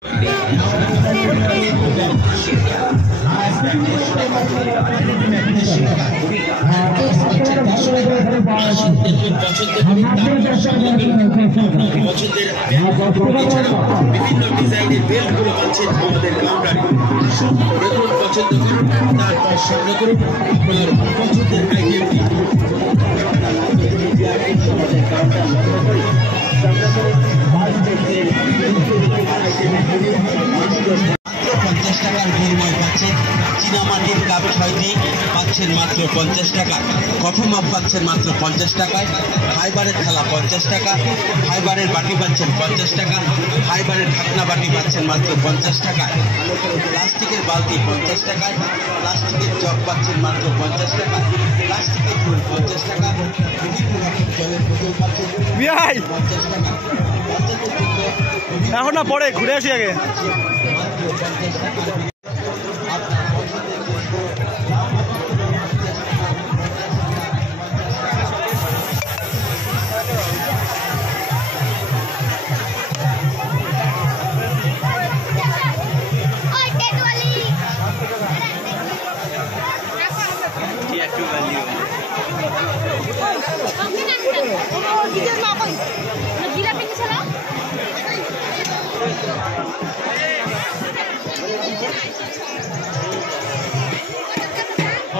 বিভিন্ন ডিজাইনের বেল্টগুলো পাচ্ছেন আমাদের কাউন্টারে। দেখুন, পছন্দ করুন, তারপর সংগ্রহ করুন আপনার পছন্দের আইটেমটি। মাত্র 50 টাকার বিনিময় পাচ্ছেন চীনামাটির কাপ 6টি পাচ্ছেন মাত্র 50 টাকা, কফি মাপ পাচ্ছেন মাত্র 50 টাকায়, ফাইবারের থালা 50 টাকা, ফাইবারের বাটি পাচ্ছেন 50 টাকা, ফাইবারের ঢাকনা বাটি পাচ্ছেন মাত্র 50 টাকায়, প্লাস্টিকের বালতি 50 টাকায়, প্লাস্টিকের জগ পাচ্ছেন মাত্র 50 টাকা, প্লাস্টিকের ফুল 50 টাকা, বিভিন্ন রকম জলের বোতল পাচ্ছেন 50 টাকা। এখন না পরে ঘুরে আসি আগে।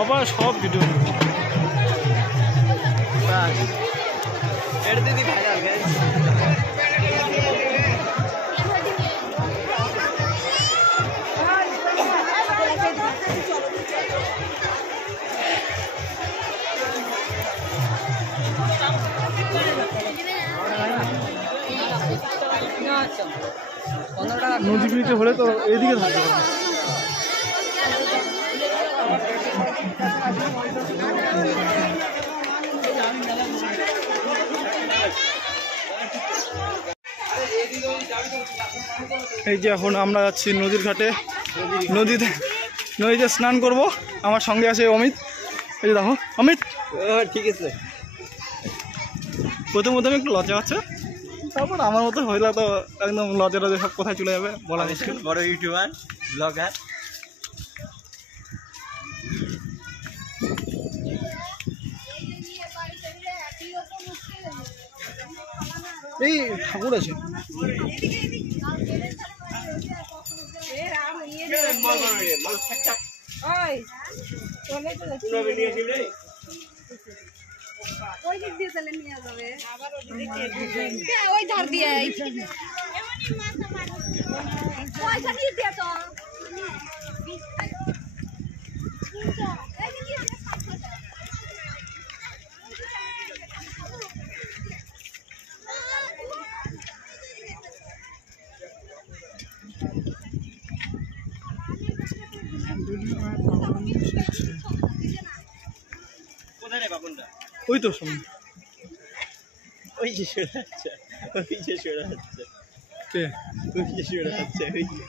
আবার সব ভিডিও দিদি ভাইরাল নদী ব্রিজে হলে তো এদিকে থাকতে পারে। এই যে এখন আমরা যাচ্ছি নদীর ঘাটে, নদীতে স্নান করব। আমার সঙ্গে আছে অমিত। এই যে দেখো অমিত, ঠিক আছে। প্রথম একটু লজ্জা আছে, তারপর আমার মতো হইলে তো একদম লজ্জা সব কোথায় চলে যাবে বলা মুশকিল। বড় ইউটিউবার ব্লগার। এই ঠাকুর আছে। ওই ধার দিয়ে পয়সা দিয়ে দিয়ে তো কোথায় রে বাবুনটা? ওই তো শুনুন, ওই যে সরে যাচ্ছে, ওই যে সরে যাচ্ছে, কে ওই যে সরে যাচ্ছে, ওই যে।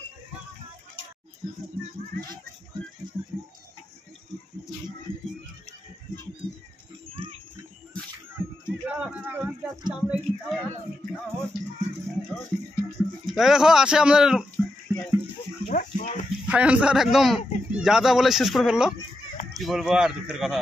দেখো আসে আমাদের ফাইন্যান্সার, একদম যা যা বলে শেষ করে ফেললো। কি বলবো আর, দুঃখের কথা।